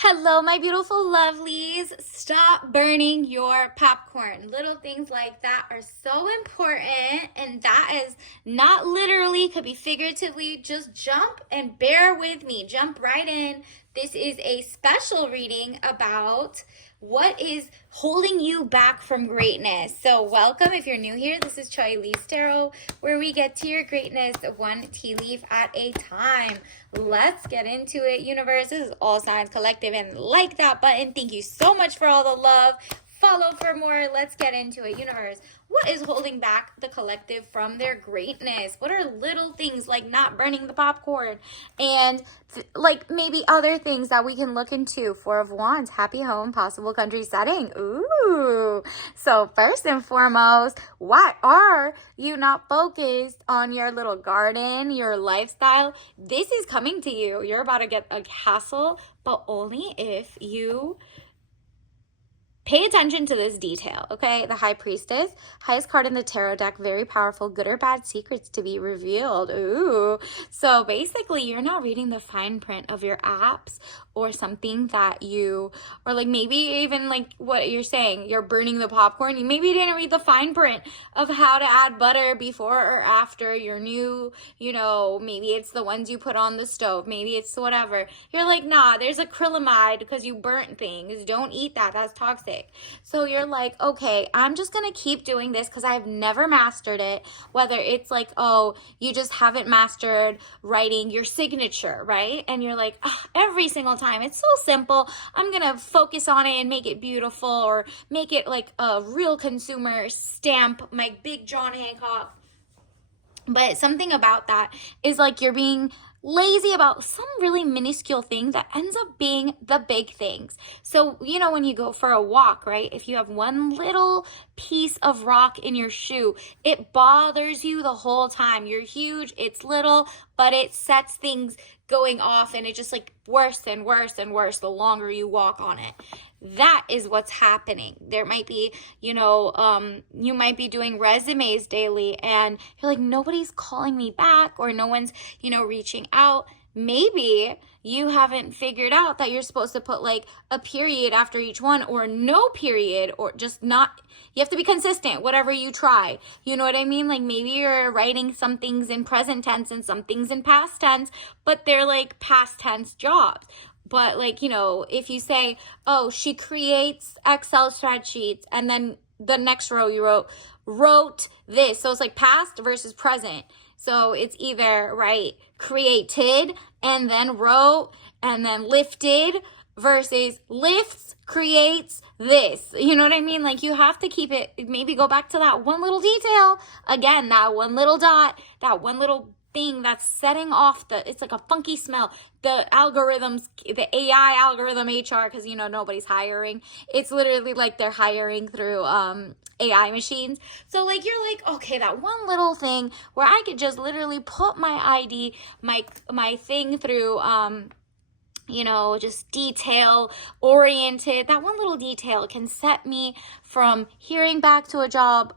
Hello, my beautiful lovelies. Stop burning your popcorn. Little things like that are so important, and that is not literally, could be figuratively. Just jump and bear with me. Jump right in. This is a special reading about what is holding you back from greatness. So, welcome if you're new here. This is Choi Lee's Tarot, where we get to your greatness one tea leaf at a time. Let's get into it, universe. This is All Signs Collective, and like that button. Thank you so much for all the love. Follow for more. Let's get into it, universe. What is holding back the collective from their greatness? What are little things like not burning the popcorn and like maybe other things that we can look into? Four of Wands, happy home, possible country setting. Ooh. So first and foremost, why are you not focused on your little garden, your lifestyle? This is coming to you. You're about to get a castle, but only if you pay attention to this detail, okay? The High Priestess, highest card in the tarot deck, very powerful, good or bad secrets to be revealed. Ooh. So basically, you're not reading the fine print of your apps or something that you, or like maybe even like what you're saying, you're burning the popcorn. You maybe didn't read the fine print of how to add butter before or after your new, maybe it's the ones you put on the stove. Maybe it's whatever. You're like, nah, there's acrylamide because you burnt things. Don't eat that. That's toxic. So you're like, okay, I'm just going to keep doing this because I've never mastered it. Whether it's like, oh, you just haven't mastered writing your signature, right? And you're like, oh, every single time, it's so simple. I'm going to focus on it and make it beautiful, or make it like a real consumer stamp, my big John Hancock. But something about that is like you're being lazy about some really minuscule thing that ends up being the big things. So, when you go for a walk, right? If you have one little piece of rock in your shoe, it bothers you the whole time. You're huge, it's little, but it sets things going off, and it just like worse and worse and worse the longer you walk on it. That is what's happening. There might be, you might be doing resumes daily and you're like, nobody's calling me back, or no one's, reaching out. Maybe you haven't figured out that you're supposed to put like a period after each one, or no period, or just not. You have to be consistent, whatever you try. You know what I mean? Like maybe you're writing some things in present tense and some things in past tense, but they're like past tense jobs. But like, if you say, oh, she creates Excel spreadsheets, and then the next row you wrote this. So it's like past versus present. So it's either, right, created and then wrote and then lifted versus lifts, creates this. You know what I mean? Like you have to keep it, maybe go back to that one little detail. Again, that one little dot, that one little thing that's setting off it's like a funky smell. The algorithms, the AI algorithm HR, because nobody's hiring. It's literally like they're hiring through AI machines. So like you're like, okay, that one little thing where I could just literally put my ID, my thing through just detail oriented. That one little detail can set me from hearing back to a job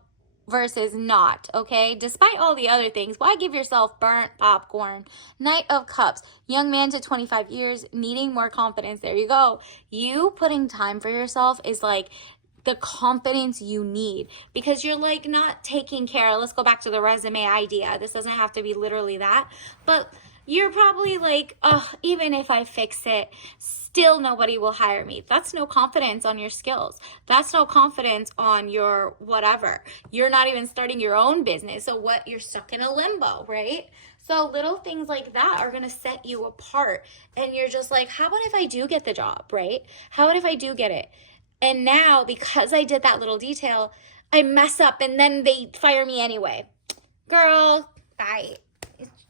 versus not, okay? Despite all the other things, why give yourself burnt popcorn? Knight of Cups, young man to 25 years, needing more confidence. There you go. You putting time for yourself is like the confidence you need, because you're like not taking care. Let's go back to the resume idea. This doesn't have to be literally that, but you're probably like, oh, even if I fix it, still nobody will hire me. That's no confidence on your skills. That's no confidence on your whatever. You're not even starting your own business. So what? You're stuck in a limbo, right? So little things like that are going to set you apart. And you're just like, how about if I do get the job, right? How about if I do get it? And now, because I did that little detail, I mess up and then they fire me anyway. Girl, bye.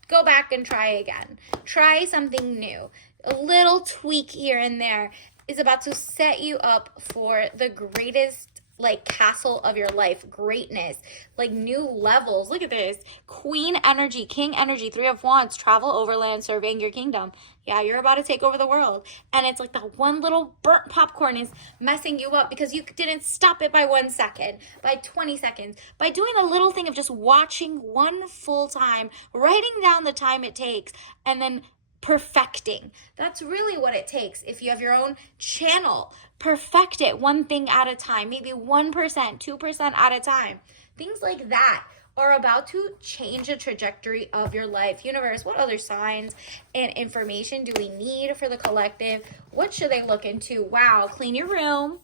Go back and try again. Try something new. A little tweak here and there is about to set you up for the greatest like castle of your life, greatness, like new levels. Look at this. Queen energy, king energy, 3 of Wands, travel overland, surveying your kingdom. Yeah, you're about to take over the world. And it's like that one little burnt popcorn is messing you up because you didn't stop it by 1 second, by 20 seconds, by doing a little thing of just watching one full time, writing down the time it takes, and then perfecting. That's really what it takes. If you have your own channel, perfect it one thing at a time, maybe 1%, 2% at a time. Things like that are about to change the trajectory of your life. Universe, what other signs and information do we need for the collective? What should they look into? Wow, clean your room.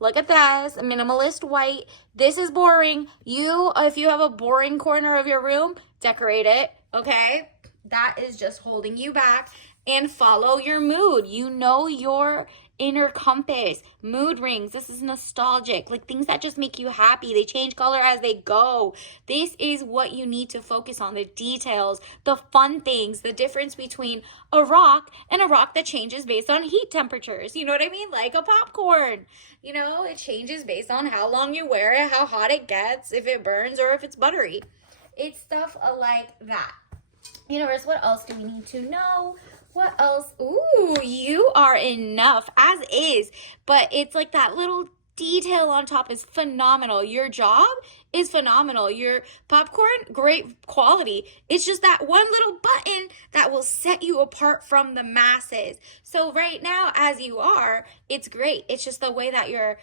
Look at this, minimalist white. This is boring. If you have a boring corner of your room, decorate it, okay? That is just holding you back. And follow your mood. You know your inner compass. Mood rings. This is nostalgic. Like things that just make you happy. They change color as they go. This is what you need to focus on. The details, the fun things, the difference between a rock and a rock that changes based on heat temperatures. You know what I mean? Like a popcorn. You know, it changes based on how long you wear it, how hot it gets, if it burns or if it's buttery. It's stuff like that. Universe, what else do we need to know? What else? Ooh, you are enough as is. But it's like that little detail on top is phenomenal. Your job is phenomenal. Your popcorn, great quality. It's just that one little button that will set you apart from the masses. So right now, as you are, it's great. It's just the way that you're,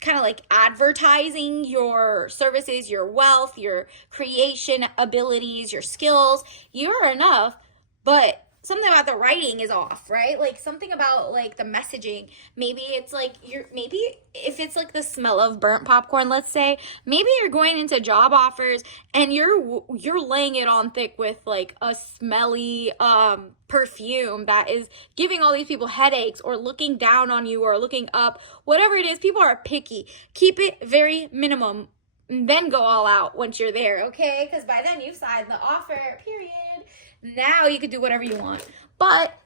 kind of like advertising your services, your wealth, your creation abilities, your skills. You're enough, but something about the writing is off, right? Like something about like the messaging. Maybe it's like maybe if it's like the smell of burnt popcorn, let's say, maybe you're going into job offers and you're laying it on thick with like a smelly perfume that is giving all these people headaches or looking down on you or looking up. Whatever it is, people are picky. Keep it very minimum. Then go all out once you're there, okay? Because by then you've signed the offer, period. Now you could do whatever you want. But,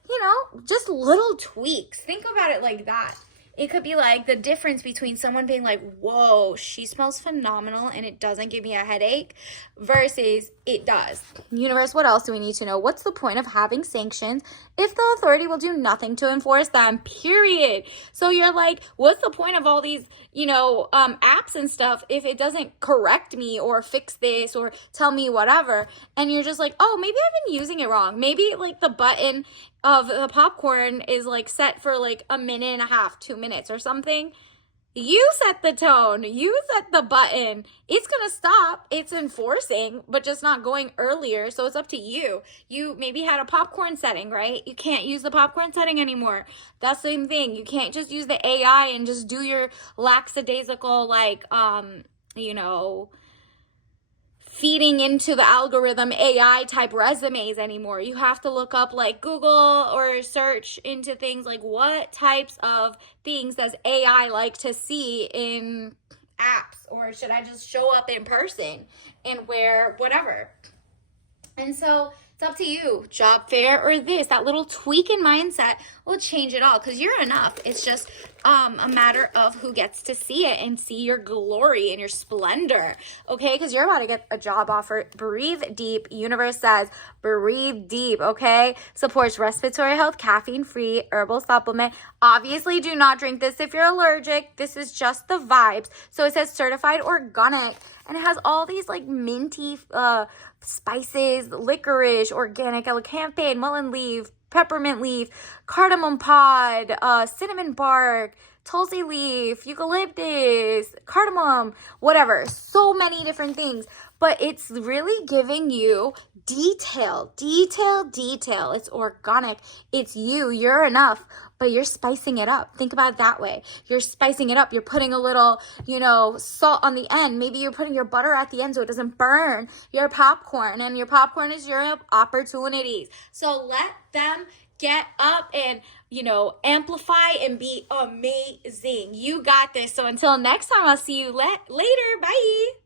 just little tweaks. Think about it like that. It could be like the difference between someone being like, whoa, she smells phenomenal and it doesn't give me a headache versus it does. Universe, what else do we need to know? What's the point of having sanctions if the authority will do nothing to enforce them? Period. So you're like, what's the point of all these, apps and stuff if it doesn't correct me or fix this or tell me whatever? And you're just like, oh, maybe I've been using it wrong. Maybe like the button of the popcorn is like set for like a minute and a half, 2 minutes or something. You set the tone. You set the button. It's going to stop. It's enforcing, but just not going earlier. So it's up to you. You maybe had a popcorn setting, right? You can't use the popcorn setting anymore. That's the same thing. You can't just use the AI and just do your lackadaisical, feeding into the algorithm AI type resumes anymore. You have to look up like Google or search into things like what types of things does AI like to see in apps, or should I just show up in person and wear whatever? And so it's up to you, job fair or this. That little tweak in mindset will change it all because you're enough. It's just a matter of who gets to see it and see your glory and your splendor, okay? Because you're about to get a job offer. Breathe deep. Universe says breathe deep, okay? Supports respiratory health, caffeine-free, herbal supplement. Obviously, do not drink this if you're allergic. This is just the vibes. So it says certified organic, and it has all these like minty spices, licorice, organic elecampane, mullein leaf, peppermint leaf, cardamom pod, cinnamon bark, tulsi leaf, eucalyptus, cardamom, whatever. So many different things. But it's really giving you detail. It's organic. It's you. You're enough. But you're spicing it up. Think about it that way. You're spicing it up. You're putting a little, salt on the end. Maybe you're putting your butter at the end so it doesn't burn your popcorn. And your popcorn is your opportunities. So let them get up and, amplify and be amazing. You got this. So until next time, I'll see you later. Bye.